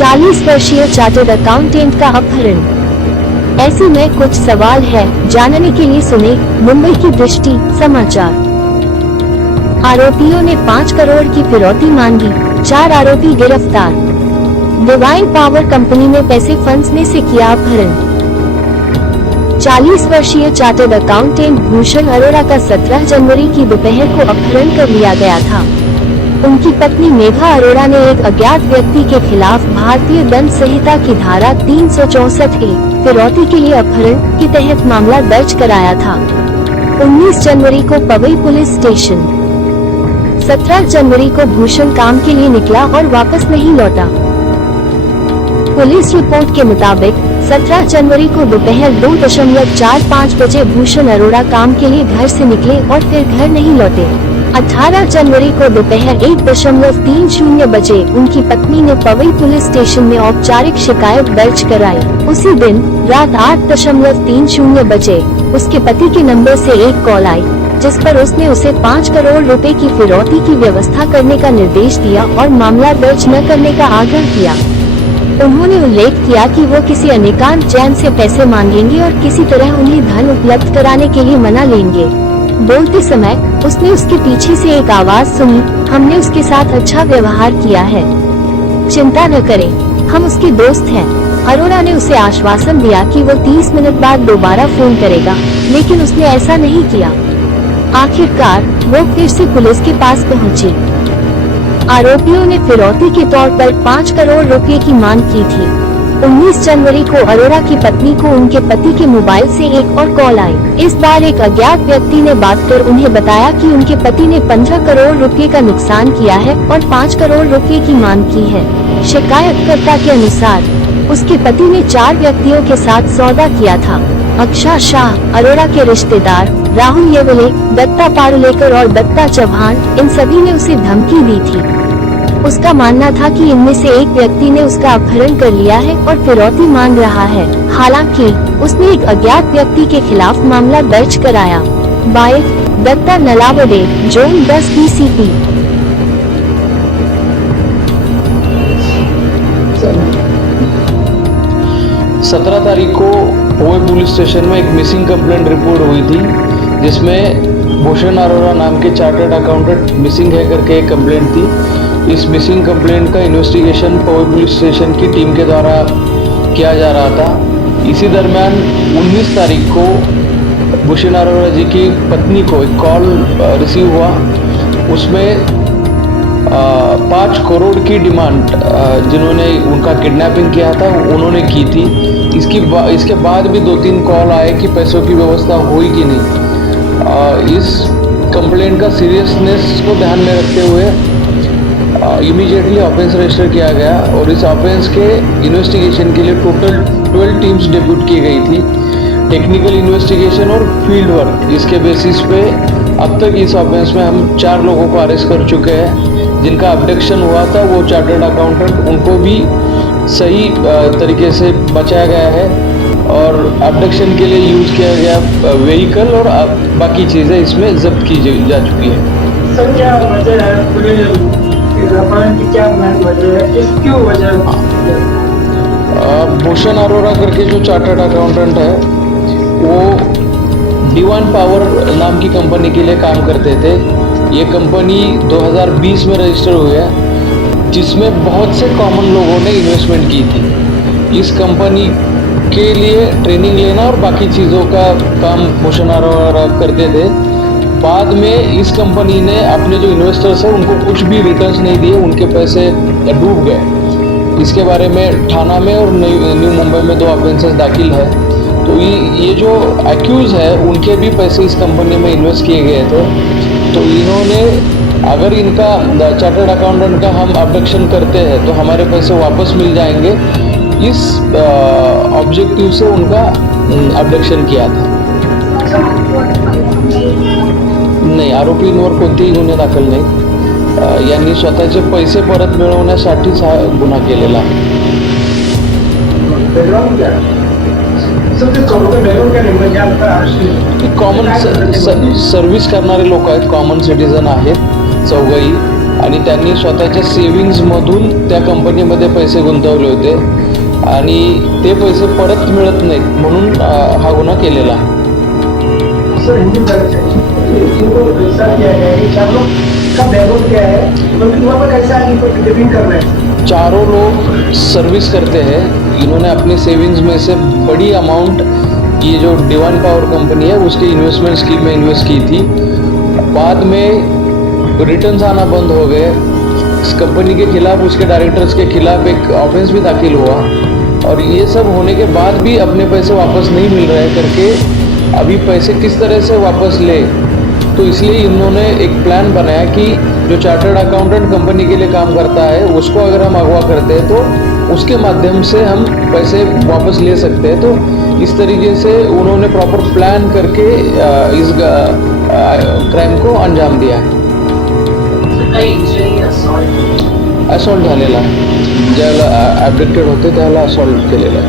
40 वर्षीय chartered accountant का अपहरण। ऐसे में कुछ सवाल है, जानने के लिए सुने मुंबई की दृष्टि समाचार। आरोपियों ने 5 करोड़ की फिरौती मांगी, 4 आरोपी गिरफ्तार। डिवाइन पावर कंपनी में पैसे फंड्स में से किया अपहरण। 40 वर्षीय चार्टर्ड अकाउंटेंट भूषण अरोड़ा का 17 जनवरी की दोपहर को अपहरण कर लिया गया था। उनकी पत्नी मेघा अरोड़ा ने एक अज्ञात व्यक्ति के खिलाफ भारतीय दंड संहिता की धारा 364 फिरौती के लिए अपहरण के तहत मामला दर्ज कराया था। 19 जनवरी को पवई पुलिस स्टेशन। 17 जनवरी को भूषण काम के लिए निकला और वापस नहीं लौटा। पुलिस रिपोर्ट के मुताबिक 17 जनवरी को दोपहर 2:45 बजे भूषण अरोड़ा काम के लिए घर से निकले और फिर घर नहीं लौटे। 18 जनवरी को दोपहर 1:30 बजे उनकी पत्नी ने पवई पुलिस स्टेशन में औपचारिक शिकायत दर्ज कराई। उसी दिन रात 8:30 बजे उसके पति के नंबर से एक कॉल आई, जिस पर उसने उसे 5 करोड़ रुपए की फिरौती की व्यवस्था करने का निर्देश दिया और मामला दर्ज न करने का आग्रह किया। उन्होंने उल्लेख किया कि वो किसी अनिकांत जैन से पैसे मांगेंगे और किसी तरह उन्हें धन उपलब्ध कराने के लिए मना लेंगे। बोलते समय उसने उसके पीछे से एक आवाज सुनी, हमने उसके साथ अच्छा व्यवहार किया है, चिंता न करें, हम उसके दोस्त हैं। अरोड़ा ने उसे आश्वासन दिया कि वो 30 मिनट बाद दोबारा फोन करेगा, लेकिन उसने ऐसा नहीं किया। आखिरकार वो फिर से पुलिस के पास पहुंची। आरोपियों ने फिरौती के तौर पर 5 करोड़ रुपए की मांग की थी। 19 जनवरी को अरोड़ा की पत्नी को उनके पति के मोबाइल से एक और कॉल आई। इस बार एक अज्ञात व्यक्ति ने बात कर उन्हें बताया कि उनके पति ने 15 करोड़ रुपए का नुकसान किया है और 5 करोड़ रुपए की मांग की है। शिकायतकर्ता के अनुसार उसके पति ने 4 व्यक्तियों के साथ सौदा किया था। अक्षय शाह, अरोड़ा के रिश्तेदार राहुल येवले, दत्ता पारुलेकर और दत्ता चौहान, इन सभी ने उसे धमकी दी थी। उसका मानना था कि इनमें से एक व्यक्ति ने उसका अपहरण कर लिया है और फिरौती मांग रहा है। हालांकि उसने एक अज्ञात व्यक्ति के खिलाफ मामला दर्ज कराया। Bite Datta Nalawade, zone 10 DCP। 17 तारीख को पवई पुलिस स्टेशन में एक मिसिंग कंप्लेंट रिपोर्ट हुई थी, जिसमें भूषण अरोड़ा नाम के चार्टर्ड अकाउंटेंट मिसिंग है करके एक कंप्लेंट थी। इस मिसिंग कंप्लेंट का इन्वेस्टिगेशन पवई पुलिस स्टेशन की टीम के द्वारा किया जा रहा था। इसी दरमियान 19 तारीख को भूषण अरोड़ा जी की पत्नी को एक कॉल रिसीव हुआ। उसमें 5 करोड़ की डिमांड जिन्होंने उनका किडनैपिंग किया था उन्होंने की थी। इसके बाद भी 2-3 कॉल आए कि पैसों की व्यवस्था हुई कि नहीं। इस कंप्लेंट का सीरियसनेस को ध्यान में रखते हुए इमीडिएटली ऑफेंस रजिस्टर किया गया और इस ऑफेंस के इन्वेस्टिगेशन के लिए टोटल 12 टीम्स डेप्यूट की गई थी। टेक्निकल इन्वेस्टिगेशन और फील्ड वर्क, इसके बेसिस पे अब तक इस ऑफेंस में हम 4 लोगों को अरेस्ट कर चुके हैं। जिनका अब्डक्शन हुआ था वो चार्टर्ड अकाउंटेंट, उनको भी सही तरीके से बचाया गया है और अब्डक्शन के लिए यूज़ किया गया व्हीकल और बाकी चीज़ें इसमें जब्त की जा चुकी है। सर क्या वजह है पूरे अपहरण की, क्या वजह है, किस क्यों वजह? भूषण अरोड़ा करके जो चार्टर्ड अकाउंटेंट है वो डिवाइन पावर नाम की कंपनी के लिए काम करते थे। ये कंपनी 2020 में रजिस्टर हुई है, जिसमें बहुत से कॉमन लोगों ने इन्वेस्टमेंट की थी। इस कंपनी के लिए ट्रेनिंग लेना और बाकी चीज़ों का काम भूषण अरोड़ा करते थे। बाद में इस कंपनी ने अपने जो इन्वेस्टर्स हैं उनको कुछ भी रिटर्न्स नहीं दिए, उनके पैसे डूब गए। इसके बारे में थाना में और न्यू मुंबई में 2 ऑफेंसेस दाखिल है। तो ये जो एक्यूज है उनके भी पैसे इस कंपनी में इन्वेस्ट किए गए थे। तो इन्होंने, अगर इनका चार्टर्ड अकाउंटेंट का हम अब्डक्शन करते हैं तो हमारे पैसे वापस मिल जाएंगे, इस ऑब्जेक्टिव से उनका अब्डक्शन किया था। नाही, आरोपींवर कोणतेही गुन्हे दाखल नाहीत। यांनी स्वतःचे पैसे परत मिळवण्यासाठीच हा गुन्हा केलेला आहे। कॉमन सर्व्हिस करणारे लोक आहेत, कॉमन सिटीजन आहेत चौघही। आणि त्यांनी स्वतःच्या सेव्हिंग्जमधून त्या कंपनीमध्ये पैसे गुंतवले होते आणि ते पैसे परत मिळत नाहीत म्हणून हा गुन्हा केलेला. सर हिंदी इनको पैसा दिया गया है, चार लोग का बैकग्राउंड क्या है, मतलब वहाँ पर ऐसा है इनको डिपेंड करना है. चारों लोग सर्विस करते हैं. इन्होंने अपने सेविंग्स में से बड़ी अमाउंट ये जो डिवाइन पावर कंपनी है उसके इन्वेस्टमेंट स्कीम में इन्वेस्ट की थी. बाद में रिटर्न्स आना बंद हो गए. इस कंपनी के खिलाफ, उसके डायरेक्टर्स के खिलाफ एक ऑफेंस भी दाखिल हुआ और ये सब होने के बाद भी अपने पैसे वापस नहीं मिल रहे करके अभी पैसे किस तरह से वापस ले, तो इसलिए इन्होंने एक प्लान बनाया कि जो चार्टर्ड अकाउंटेंट कंपनी के लिए काम करता है उसको अगर हम अगवा करते हैं तो उसके माध्यम से हम पैसे वापस ले सकते हैं. तो इस तरीके से उन्होंने प्रॉपर प्लान करके इस क्राइम को अंजाम दिया है. असॉल्ट झालेला आहे. ज्याला ॲब्डक्टेड होते त्याला असॉल्ट केलेला आहे.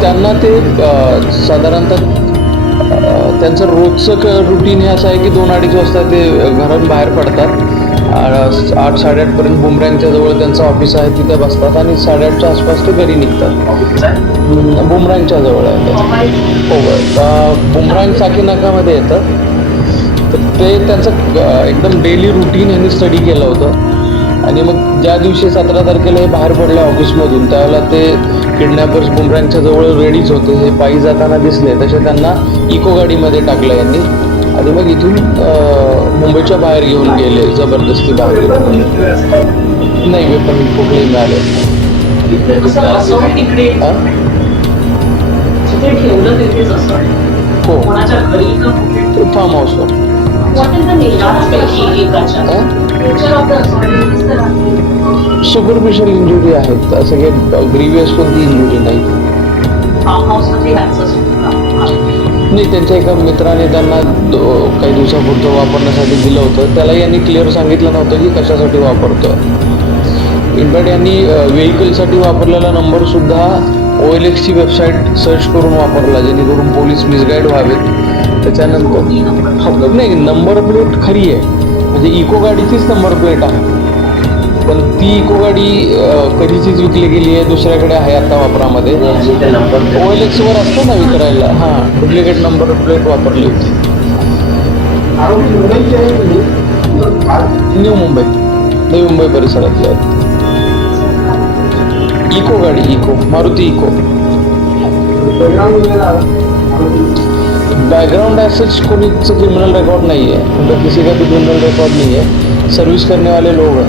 त्यांना ते साधारणतः त्यांचं रोजचं रुटीन हे असं आहे की 2-2:30 वाजता ते घरातून बाहेर पडतात. 8-8:30पर्यंत बुमरँगच्या जवळ त्यांचं ऑफिस आहे, तिथे बसतात आणि 8:30च्या आसपास ते घरी निघतात. बुमरँगच्या जवळ आहे हो. बुमरँग साकी नाकामध्ये येतं. तर ते त्यांचं एकदम डेली रुटीन यांनी स्टडी केलं होतं आणि मग ज्या दिवशी 17 तारखेला हे बाहेर पडले ऑफिसमधून त्यावेळेला ते किडनॅपर्स बुमरँगच्या जवळ रेडीच होते. हे पायी जाताना दिसले तसे त्यांना इको गाडीमध्ये टाकलं यांनी आणि मग इथून मुंबईच्या बाहेर घेऊन गेले. जबरदस्ती बाहेर नाही, वेपन कुठलेही मिळाले. हो, फार्म हाऊसवर. सुपरफिशियल इंजुरी आहेत, असं काही ग्रीवियस कोणती इंजुरी नाही. नाही, त्यांच्या एका मित्राने त्यांना काही दिवसापुरतं वापरण्यासाठी दिलं होतं. त्याला यांनी क्लिअर सांगितलं नव्हतं की कशासाठी वापरतो. इनफॅक्ट यांनी व्हेकलसाठी वापरलेला नंबरसुद्धा OLXची वेबसाईट सर्च करून वापरला जेणेकरून पोलीस मिसगाईड व्हावेत. त्याच्यानंतर नाही, नंबर प्लेट खरी आहे, म्हणजे इको गाडीचीच नंबर प्लेट आहे, पण ती इको गाडी कधीचीच विकली गेली आहे, दुसऱ्याकडे आहे आता वापरामध्ये. OLXवर असतं ना विक्रायला, हां, डुप्लिकेट नंबर प्लेट वापरली होती. न्यू मुंबई, नवी मुंबई परिसरातले आहेत. इको गाडी, इको, मारुती इको. बैकग्राउंड ऐसे कोई क्रिमिनल रिकॉर्ड नहीं है, उनका किसी का भी क्रिमिनल रिकॉर्ड नहीं है. सर्विस करने वाले लोग हैं.